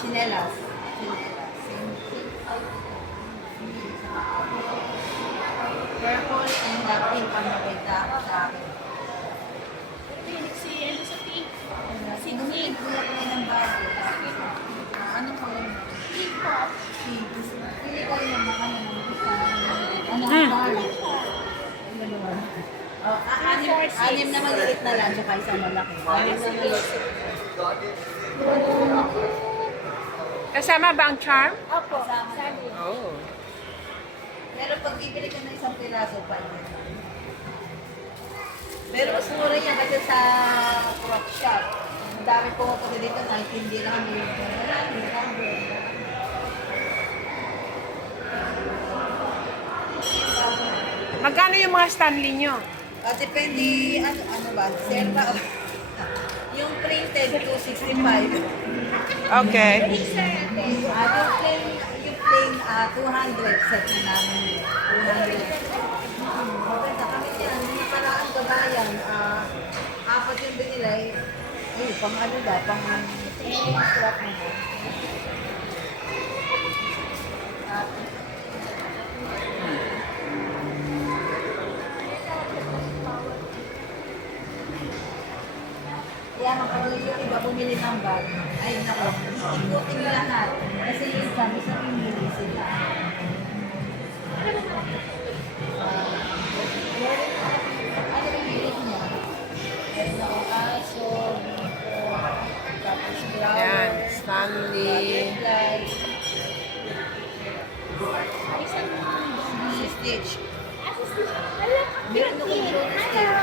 Chinelas. Purple and pink ang nakita ko sa akin. Si ano sa pink. Sinungin ko na ng bago. Anong color? Pink pop. Pili kayo ng mga ano ang color? Oh, anim na maliit na lang, tsaka isang malaki. Anim na maliit. Kasama ba ang charm? Opo. Sabi. Oh. Pero pag bibili ka ng isang piraso, pa yun. Pero mas mura yan kasi sa crop shop. Ang dami pumupunta dito na hindi lang kami yung Magkano yung mga Stanley nyo? depende, ano ba, Serta. Yung printed, 265. Okay. Yung plain, 200 set na namin. 200. Maganda kami yan. Yung paraan kabayan, apat yung binilay. Ay, pang ano ba, pang scrap mo ba? Kaya kapag yung iba bumili ng bag, ay nako, ikutin lahat. Kasi yung kami sa pimili sila. Ano yung bilis niya? Meron akong aso, tapos flower, Yan, Stanley. butterfly, si Stitch. Meron akong shoulder stitch.